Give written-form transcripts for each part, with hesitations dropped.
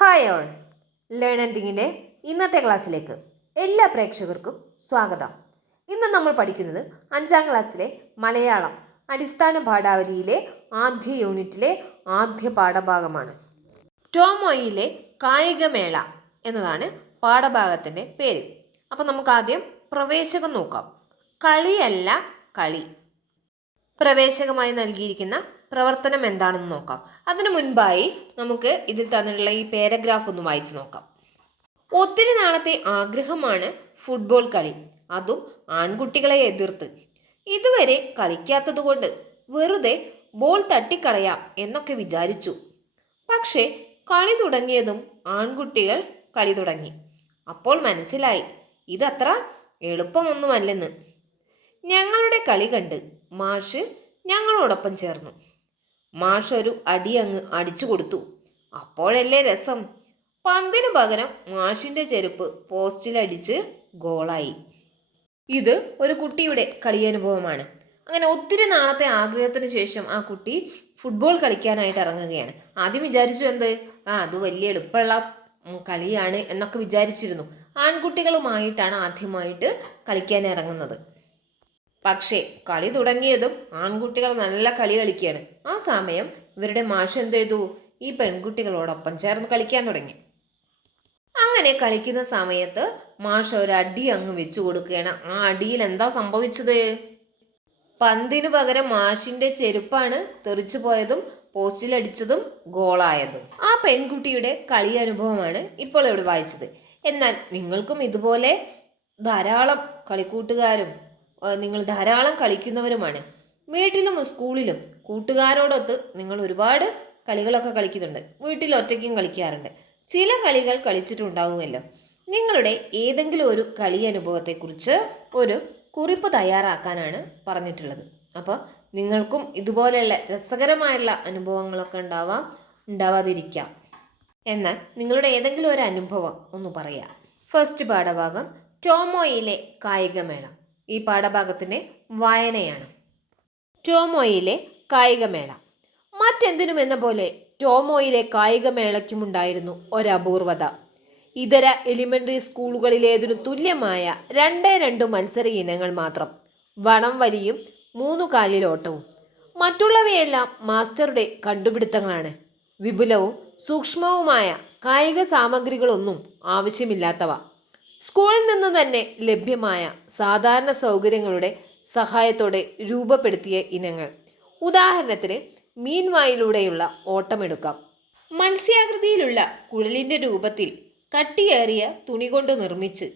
Hi all, learn and തിങ്കിൻ്റെ ഇന്നത്തെ ക്ലാസ്സിലേക്ക് എല്ലാ പ്രേക്ഷകർക്കും സ്വാഗതം. ഇന്ന് നമ്മൾ പഠിക്കുന്നത് 5ാം ക്ലാസ്സിലെ മലയാളം അടിസ്ഥാന പാഠാവലിയിലെ ആദ്യ യൂണിറ്റിലെ ആദ്യ പാഠഭാഗമാണ്. ടോമോയിലെ കായികമേള എന്നതാണ് പാഠഭാഗത്തിൻ്റെ പേര്. അപ്പോൾ നമുക്ക് ആദ്യം പ്രവേശകം നോക്കാം. കളിയല്ല കളി. പ്രവേശകമായി നൽകിയിരിക്കുന്ന പ്രവർത്തനം എന്താണെന്ന് നോക്കാം. അതിനു മുൻപായി നമുക്ക് ഇതിൽ തന്നിട്ടുള്ള ഈ പാരഗ്രാഫ് ഒന്ന് വായിച്ചു നോക്കാം. ഒത്തിരി നാളത്തെ ആഗ്രഹമാണ് ഫുട്ബോൾ കളി, അതും ആൺകുട്ടികളെ എതിർത്ത്. ഇതുവരെ കളിക്കാത്തതുകൊണ്ട് വെറുതെ ബോൾ തട്ടിക്കളയാം എന്നൊക്കെ വിചാരിച്ചു. പക്ഷേ കളി തുടങ്ങിയതും ആൺകുട്ടികൾ കളി തുടങ്ങി. അപ്പോൾ മനസ്സിലായി ഇതത്ര എളുപ്പമൊന്നുമല്ലെന്ന്. ഞങ്ങളുടെ കളി കണ്ട് മാഷ് ഞങ്ങളോടൊപ്പം ചേർന്നു. മാഷ് ഒരു അടി അങ്ങ് അടിച്ചു കൊടുത്തു. അപ്പോഴല്ലേ രസം. പന്തിനു പകരം മാഷിന്റെ ചെരുപ്പ് പോസ്റ്റിലടിച്ച് ഗോളായി. ഇത് ഒരു കുട്ടിയുടെ കളിയനുഭവമാണ്. അങ്ങനെ ഒത്തിരി നാളത്തെ ആഗ്രഹത്തിന് ശേഷം ആ കുട്ടി ഫുട്ബോൾ കളിക്കാനായിട്ട് ഇറങ്ങുകയാണ്. ആദ്യം വിചാരിച്ചു അത് വലിയ എളുപ്പമുള്ള കളിയാണ് എന്നൊക്കെ വിചാരിച്ചിരുന്നു. ആൺകുട്ടികളുമായിട്ടാണ് ആദ്യമായിട്ട് കളിക്കാൻ ഇറങ്ങുന്നത്. പക്ഷേ കളി തുടങ്ങിയതും ആൺകുട്ടികൾ നല്ല കളി കളിക്കുകയാണ്. ആ സമയം ഇവരുടെ മാഷ് എന്ത് ചെയ്തു? ഈ പെൺകുട്ടികളോടൊപ്പം ചേർന്ന് കളിക്കാൻ തുടങ്ങി. അങ്ങനെ കളിക്കുന്ന സമയത്ത് മാഷ് ഒരു അടി അങ്ങ് വെച്ചു കൊടുക്കുകയാണ്. ആ അടിയിൽ എന്താ സംഭവിച്ചത്? പന്തിന് പകരം മാഷിന്റെ ചെരുപ്പാണ് തെറിച്ചു പോയതും പോസ്റ്റിലടിച്ചതും ഗോളായതും. ആ പെൺകുട്ടിയുടെ കളി അനുഭവമാണ് ഇപ്പോൾ ഇവിടെ വായിച്ചത്. എന്നാൽ നിങ്ങൾക്കും ഇതുപോലെ ധാരാളം കളിക്കൂട്ടുകാരും നിങ്ങൾ ധാരാളം കളിക്കുന്നവരുമാണ്. വീട്ടിലും സ്കൂളിലും കൂട്ടുകാരോടൊത്ത് നിങ്ങൾ ഒരുപാട് കളികളൊക്കെ കളിക്കുന്നുണ്ട്. വീട്ടിൽ ഒറ്റയ്ക്കും കളിക്കാറുണ്ട്. ചില കളികൾ കളിച്ചിട്ടുണ്ടാവുമല്ലോ. നിങ്ങളുടെ ഏതെങ്കിലും ഒരു കളി അനുഭവത്തെക്കുറിച്ച് ഒരു കുറിപ്പ് തയ്യാറാക്കാനാണ് പറഞ്ഞിട്ടുള്ളത്. അപ്പോൾ നിങ്ങൾക്കും ഇതുപോലെയുള്ള രസകരമായുള്ള അനുഭവങ്ങളൊക്കെ ഉണ്ടാവാതിരിക്കാം. എന്നാൽ നിങ്ങളുടെ ഏതെങ്കിലും ഒരു അനുഭവം ഒന്ന് പറയാം. ഫസ്റ്റ് പാഠഭാഗം ടോമോയിലെ കായികമേള. ഈ പാഠഭാഗത്തിൻ്റെ വായനയാണ്. ടോമോയിലെ കായികമേള. മറ്റെന്തിനുമെന്ന പോലെ ടോമോയിലെ കായികമേളയ്ക്കുമുണ്ടായിരുന്നു ഒരപൂർവത. ഇതര എലിമെൻ്ററി സ്കൂളുകളിലേതിനു തുല്യമായ 2 മത്സര ഇനങ്ങൾ മാത്രം. വടം വലിയും 3 കാലിലോട്ടവും. മറ്റുള്ളവയെല്ലാം മാസ്റ്ററുടെ കണ്ടുപിടുത്തങ്ങളാണ്. വിപുലവും സൂക്ഷ്മവുമായ കായിക സാമഗ്രികളൊന്നും ആവശ്യമില്ലാത്തവ. സ്കൂളിൽ നിന്ന് തന്നെ ലഭ്യമായ സാധാരണ സൗകര്യങ്ങളുടെ സഹായത്തോടെ രൂപപ്പെടുത്തിയ ഇനങ്ങൾ. ഉദാഹരണത്തിന് മീൻവായിലൂടെയുള്ള ഓട്ടമെടുക്കാം. മത്സ്യാകൃതിയിലുള്ള കുഴലിൻ്റെ രൂപത്തിൽ കട്ടിയേറിയ തുണി കൊണ്ട് നിർമ്മിച്ച്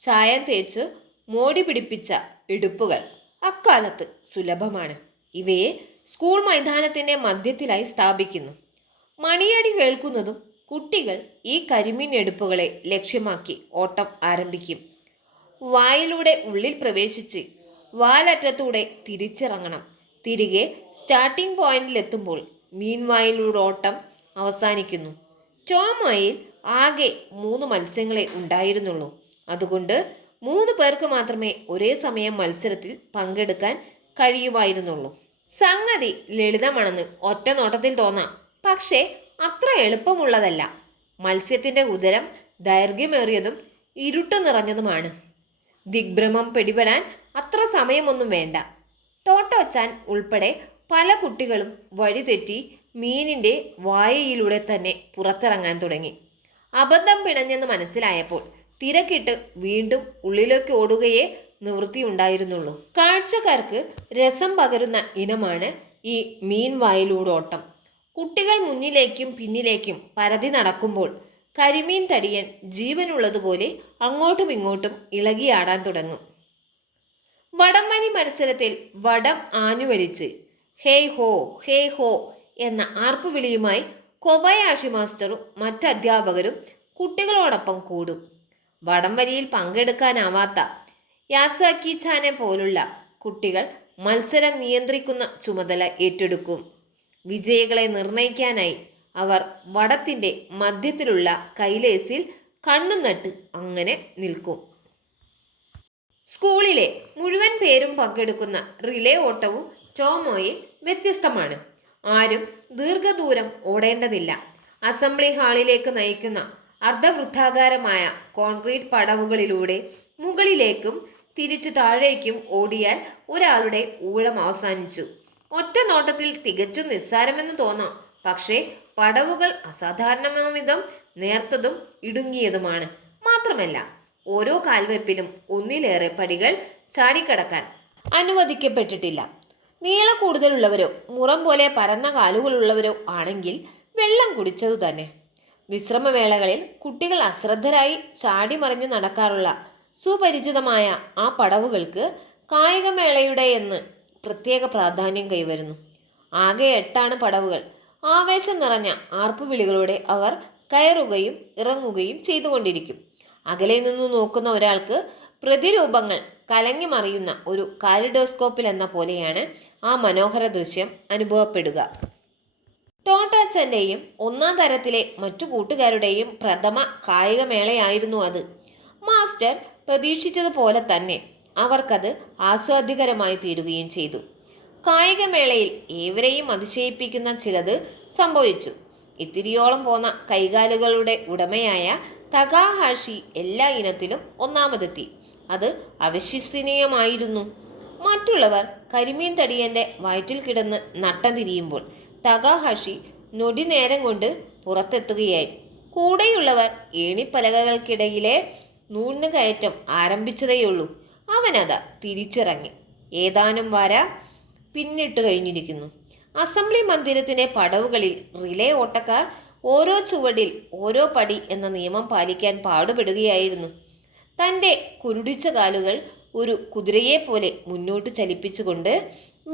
ചായം തേച്ച് മോടി പിടിപ്പിച്ച ഇടുപ്പുകൾ അക്കാലത്ത് സുലഭമാണ്. ഇവയെ സ്കൂൾ മൈതാനത്തിൻ്റെ മധ്യത്തിലായി സ്ഥാപിക്കുന്നു. മണിയടി കേൾക്കുന്നതും കുട്ടികൾ ഈ കരിമീൻ എടുപ്പുകളെ ലക്ഷ്യമാക്കി ഓട്ടം ആരംഭിക്കും. വായിലൂടെ ഉള്ളിൽ പ്രവേശിച്ച് വാലറ്റത്തൂടെ തിരിച്ചിറങ്ങണം. തിരികെ സ്റ്റാർട്ടിംഗ് പോയിന്റിലെത്തുമ്പോൾ മീൻവായിലൂടെ ഓട്ടം അവസാനിക്കുന്നു. ടോമോയിൽ ആകെ 3 മത്സ്യങ്ങളെ ഉണ്ടായിരുന്നുള്ളൂ. അതുകൊണ്ട് 3 പേർക്ക് മാത്രമേ ഒരേ സമയം മത്സരത്തിൽ പങ്കെടുക്കാൻ കഴിയുമായിരുന്നുള്ളൂ. സംഗതി ലളിതമാണെന്ന് ഒറ്റ നോട്ടത്തിൽ തോന്നാം. പക്ഷേ അത്ര എളുപ്പമുള്ളതല്ല. മത്സ്യത്തിൻ്റെ ഉദരം ദൈർഘ്യമേറിയതും ഇരുട്ട് നിറഞ്ഞതുമാണ്. ദിഗ്ഭ്രമം പിടിപെടാൻ അത്ര സമയമൊന്നും വേണ്ട. ടോട്ടോച്ചാൻ ഉൾപ്പെടെ പല കുട്ടികളും വഴിതെറ്റി മീനിൻ്റെ വായയിലൂടെ തന്നെ പുറത്തിറങ്ങാൻ തുടങ്ങി. അബദ്ധം പിണഞ്ഞെന്ന് മനസ്സിലായപ്പോൾ തിരക്കിട്ട് വീണ്ടും ഉള്ളിലേക്ക് ഓടുകയേ നിവൃത്തിയുണ്ടായിരുന്നുള്ളൂ. കാഴ്ചക്കാർക്ക് രസം പകരുന്ന ഇനമാണ് ഈ മീൻ വായിലൂടോട്ടം. കുട്ടികൾ മുന്നിലേക്കും പിന്നിലേക്കും പരതി നടക്കുമ്പോൾ കരിമീൻ തടിയൻ ജീവനുള്ളതുപോലെ അങ്ങോട്ടും ഇങ്ങോട്ടും ഇളകിയാടാൻ തുടങ്ങും. വടംവലി മത്സരത്തിൽ വടം ആഞ്ഞുവലിച്ച് ഹേയ് ഹോ ഹേയ് ഹോ എന്ന ആർപ്പുവിളിയുമായി കൊബയാഷി മാസ്റ്ററും മറ്റ് അധ്യാപകരും കുട്ടികളോടൊപ്പം കൂടും. വടംവലിയിൽ പങ്കെടുക്കാനാവാത്ത യാസാക്കി ചാനെ പോലുള്ള കുട്ടികൾ മത്സരം നിയന്ത്രിക്കുന്ന ചുമതല ഏറ്റെടുക്കും. വിജയികളെ നിർണയിക്കാനായി അവർ വടത്തിൻ്റെ മധ്യത്തിലുള്ള കൈലേസിൽ കണ്ണും നട്ട് അങ്ങനെ നിൽക്കും. സ്കൂളിലെ മുഴുവൻ പേരും പങ്കെടുക്കുന്ന റിലേ ഓട്ടവും ടോമോയിൽ വ്യത്യസ്തമാണ്. ആരും ദീർഘദൂരം ഓടേണ്ടതില്ല. അസംബ്ലി ഹാളിലേക്ക് നയിക്കുന്ന അർദ്ധവൃത്താകാരമായ കോൺക്രീറ്റ് പടവുകളിലൂടെ മുകളിലേക്കും തിരിച്ചു താഴേക്കും ഓടിയാൽ ഒരാളുടെ ഊഴം അവസാനിച്ചു. ഒറ്റ നോട്ടത്തിൽ തികച്ചും നിസ്സാരമെന്ന് തോന്നാം. പക്ഷേ പടവുകൾ അസാധാരണവിധം നേർത്തതും ഇടുങ്ങിയതുമാണ്. മാത്രമല്ല ഓരോ കാൽവെപ്പിലും ഒന്നിലേറെ പടികൾ ചാടിക്കടക്കാൻ അനുവദിക്കപ്പെട്ടിട്ടില്ല. നീള കൂടുതലുള്ളവരോ മുറം പോലെ പരന്ന കാലുകളുള്ളവരോ ആണെങ്കിൽ വെള്ളം കുടിച്ചതു തന്നെ. വിശ്രമവേളകളിൽ കുട്ടികൾ അശ്രദ്ധരായി ചാടിമറിഞ്ഞു നടക്കാറുള്ള സുപരിചിതമായ ആ പടവുകൾക്ക് കായികമേളയുടെ എന്ന് പ്രത്യേക പ്രാധാന്യം കൈവരുന്നു. ആകെ 8 പടവുകൾ. ആവേശം നിറഞ്ഞ ആർപ്പുവിളികളോടെ അവർ കയറുകയും ഇറങ്ങുകയും ചെയ്തുകൊണ്ടിരിക്കും. അകലെ നിന്നു നോക്കുന്ന ഒരാൾക്ക് പ്രതിരൂപങ്ങൾ കലങ്ങി മറിയുന്ന ഒരു കാലിഡോസ്കോപ്പിൽ എന്ന പോലെയാണ് ആ മനോഹര ദൃശ്യം അനുഭവപ്പെടുക. ടോട്ടാച്ചൻ്റെയും 1-ാം തരത്തിലെ മറ്റു കൂട്ടുകാരുടെയും പ്രഥമ കായികമേളയായിരുന്നു അത്. മാസ്റ്റർ പ്രതീക്ഷിച്ചതുപോലെ തന്നെ അവർക്കത് ആസ്വാദ്യകരമായി തീരുകയും ചെയ്തു. കായികമേളയിൽ ഏവരെയും അതിശയിപ്പിക്കുന്ന ചിലത് സംഭവിച്ചു. ഇത്തിരിയോളം പോന്ന കൈകാലുകളുടെ ഉടമയായ തകാഹാഷി എല്ലാ ഇനത്തിലും 1-ാമതെത്തി. അത് അവിശ്വസനീയമായിരുന്നു. മറ്റുള്ളവർ കരിമീൻ തടിയന്റെ വയറ്റിൽ കിടന്ന് നട്ടം തിരിയുമ്പോൾ തകാഹാഷി നൊടി നേരം കൊണ്ട് പുറത്തെത്തുകയായി. കൂടെയുള്ളവർ ഏണിപ്പലകകൾക്കിടയിലെ നൂന്നുകയറ്റം ആരംഭിച്ചതേയുള്ളൂ. അവനത് തിരിച്ചിറങ്ങി. ഏതാനും വര പിന്നിട്ട് കഴിഞ്ഞിരിക്കുന്നു. അസംബ്ലി മന്ദിരത്തിൻ്റെ പടവുകളിൽ റിലേ ഓട്ടക്കാർ ഓരോ ചുവടിൽ ഓരോ പടി എന്ന നിയമം പാലിക്കാൻ പാടുപെടുകയായിരുന്നു. തൻ്റെ കുരുടിച്ച കാലുകൾ ഒരു കുതിരയെപ്പോലെ മുന്നോട്ട് ചലിപ്പിച്ചുകൊണ്ട്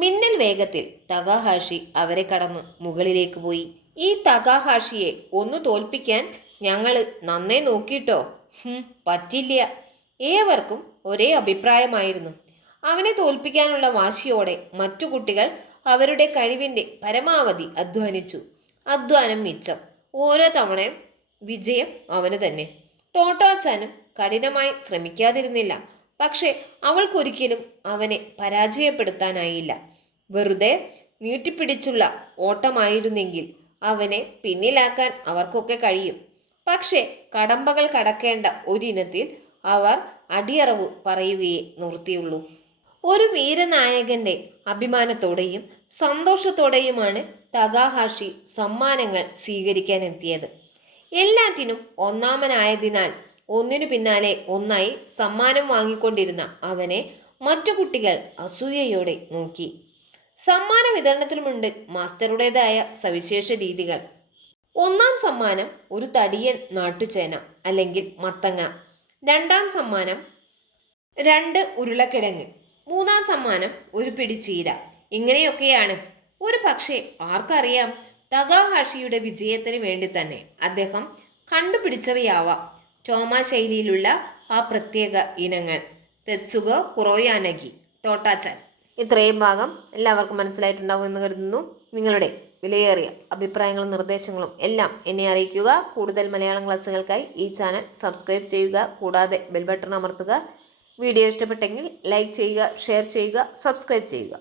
മിന്നൽ വേഗത്തിൽ തകാഹാഷി അവരെ കടന്ന് മുകളിലേക്ക് പോയി. ഈ തകാഹാഷിയെ ഒന്ന് തോൽപ്പിക്കാൻ ഞങ്ങൾ നന്നേ നോക്കിയിട്ടോ. പറ്റില്ല. ഏവർക്കും ഒരേ അഭിപ്രായമായിരുന്നു. അവനെ തോൽപ്പിക്കാനുള്ള വാശിയോടെ മറ്റു കുട്ടികൾ അവരുടെ കഴിവിൻ്റെ പരമാവധി അധ്വാനിച്ചു. അധ്വാനം മിച്ചം. ഓരോ തവണയും വിജയം അവന് തന്നെ. ടോട്ടാച്ചാനും കഠിനമായി ശ്രമിക്കാതിരുന്നില്ല. പക്ഷെ അവൾക്കൊരിക്കലും അവനെ പരാജയപ്പെടുത്താനായില്ല. വെറുതെ നീട്ടിപ്പിടിച്ചുള്ള ഓട്ടമായിരുന്നെങ്കിൽ അവനെ പിന്നിലാക്കാൻ അവർക്കൊക്കെ കഴിയും. പക്ഷെ കടമ്പകൾ കടക്കേണ്ട ഒരിനത്തിൽ അവർ അടിയറവ് പറയുകയേ നിവൃത്തിയുള്ളൂ. ഒരു വീരനായകന്റെ അഭിമാനത്തോടെയും സന്തോഷത്തോടെയുമാണ് തകാഹാഷി സമ്മാനങ്ങൾ സ്വീകരിക്കാൻ എത്തിയത്. എല്ലാറ്റിനും 1-ാമനായതിനാൽ ഒന്നിനു പിന്നാലെ ഒന്നായി സമ്മാനം വാങ്ങിക്കൊണ്ടിരുന്ന അവനെ മറ്റു കുട്ടികൾ അസൂയയോടെ നോക്കി. സമ്മാന വിതരണത്തിലുമുണ്ട് മാസ്റ്ററുടേതായ സവിശേഷ രീതികൾ. 1-ാം സമ്മാനം ഒരു തടിയൻ നാട്ടുചേന അല്ലെങ്കിൽ മത്തങ്ങ. 2-ാം സമ്മാനം 2 ഉരുളക്കിഴങ്ങ്. 3-ാം സമ്മാനം ഒരു പിടി ചീര. ഇങ്ങനെയൊക്കെയാണ്. ഒരു പക്ഷേ ആർക്കറിയാം, തകാഹാഷിയുടെ വിജയത്തിന് വേണ്ടി തന്നെ അദ്ദേഹം കണ്ടുപിടിച്ചവയാവാം ടോമ ശൈലിയിലുള്ള ആ പ്രത്യേക ഇനങ്ങൾ. തെത്സുഗോ കുറോയാനഗി, ടോട്ടാച്ചാൻ. ഇത്രയും ഭാഗം എല്ലാവർക്കും മനസ്സിലായിട്ടുണ്ടാവും എന്ന് കരുതുന്നു. നിങ്ങളുടെ വിലയേറിയ അഭിപ്രായങ്ങളും നിർദ്ദേശങ്ങളും എല്ലാം എന്നെ അറിയിക്കുക. കൂടുതൽ മലയാളം ക്ലാസ്സുകൾക്കായി ഈ ചാനൽ സബ്സ്ക്രൈബ് ചെയ്യുക. കൂടാതെ ബെൽ ബട്ടൺ അമർത്തുക. വീഡിയോ ഇഷ്ടപ്പെട്ടെങ്കിൽ ലൈക്ക് ചെയ്യുക, ഷെയർ ചെയ്യുക, സബ്സ്ക്രൈബ് ചെയ്യുക.